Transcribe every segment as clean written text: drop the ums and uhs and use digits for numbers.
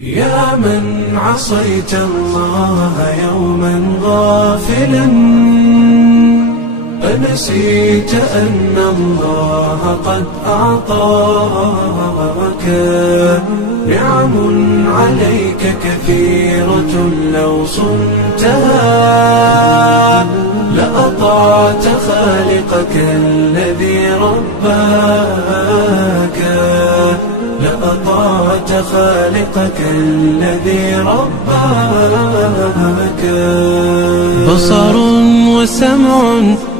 يا من عصيت الله يوما غافلا، أنسيت أن الله قد أعطاك نعم عليك كثيرة، لو صنتها لأطعت خالقك الذي رباك، لأطعت خالقك الذي رباك. بصر وسمع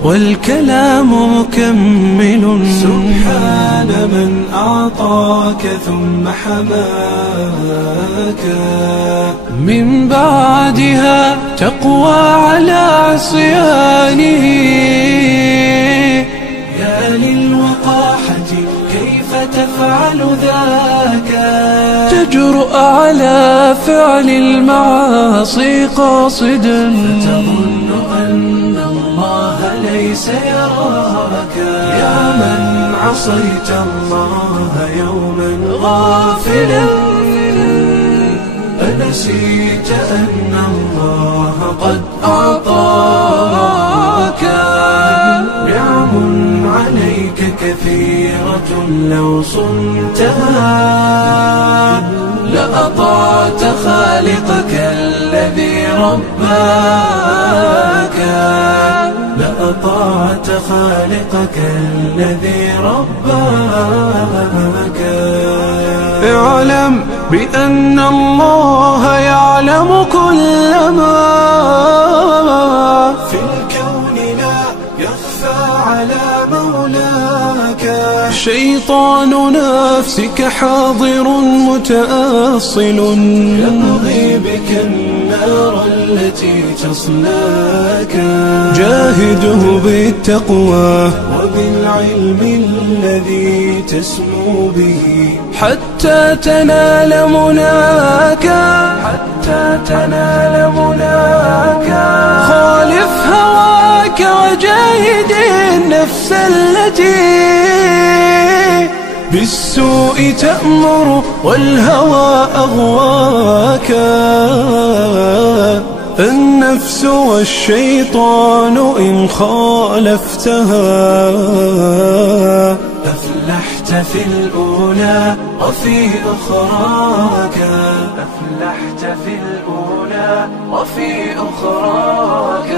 والكلام مكمل، سبحان من أعطاك ثم حماك. من بعدها تقوى على عصيانه، يا للوقاحة كيف تفعل ذاك؟ تجرؤ على فعل المعاصي قاصدا، فتظن أن الله ليس يراك. يا من عصيت الله يوما غافلا، أنسيت أن الله قد أعطاك نعم عليك كثيرة، لو صنتها لأطعت خالقك الذي رباك، لأطعت خالقك الذي رباك. اعلم بأن الله يعلم كل ما في الكون، لا يخفى على مولاك. شيطان نفسك حاضر متأصل، يبغي بك النار التي تصلاك. جاهده بالتقوى وبالعلم الذي تسمو به، حتى تنال مناك، حتى تنال مناك. خالف هواك وجاهد النفس التي بالسوء تأمر والهوى أغواك. النفس والشيطان إن خالفتها أفلحت في الأولى وفي أخراك، أفلحت في الأولى وفي أخراك.